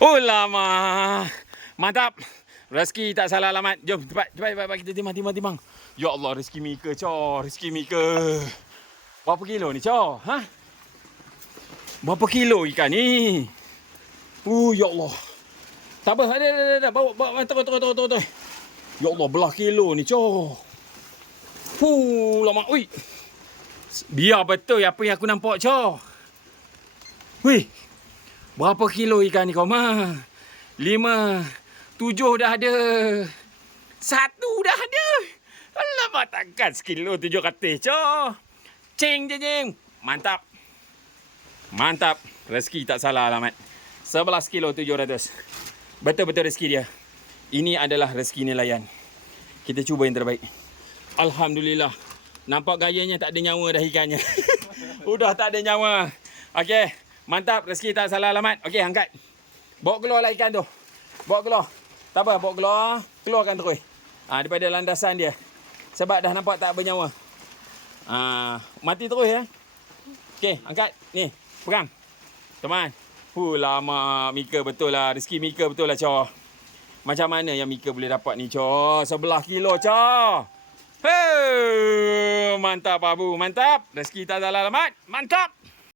Oh lama. Mantap. Rezeki tak salah alamat. Jom cepat cepat cepat, kita timbang timbang timbang. Ya Allah rezeki Mika Cho, rezeki Mika. Berapa kilo ni Cho? Ha? Berapa kilo ikan ni? Oh ya Allah. Tak apa, ada ada ada bawa bawa turun turun turun turun. Ya Allah belah kilo ni Cho. Fuh, lama. Ui. Biar betul apa yang aku nampak Cho. Wih. Berapa kilo ikan ni kau mah? Lima. Tujuh dah ada. Satu dah ada. Alamak takkan sekilo tujuh katis, co. Cing je, cing. Mantap. Mantap. Rezeki tak salah alamat. Sebelas kilo tujuh ratus. Betul-betul rezeki dia. Ini adalah rezeki nelayan. Kita cuba yang terbaik. Alhamdulillah. Nampak gayanya tak ada nyawa dah ikannya. Udah tak ada nyawa. Okey. Mantap. Rezeki tak salah alamat. Okey, angkat. Bawa keluar lah ikan tu. Bawa keluar. Tak apa, bawa keluar. Keluarkan terus. Ha, daripada landasan dia. Sebab dah nampak tak bernyawa. Ha, mati terus ya. Okey, angkat. Ni, pegang. Teman. Huh, lama Mika betul lah. Rezeki Mika betul lah, Coh. Macam mana yang Mika boleh dapat ni, Coh? Sebelah kilo, Coh. Hei, mantap, Abu. Mantap. Rezeki tak salah alamat. Mantap.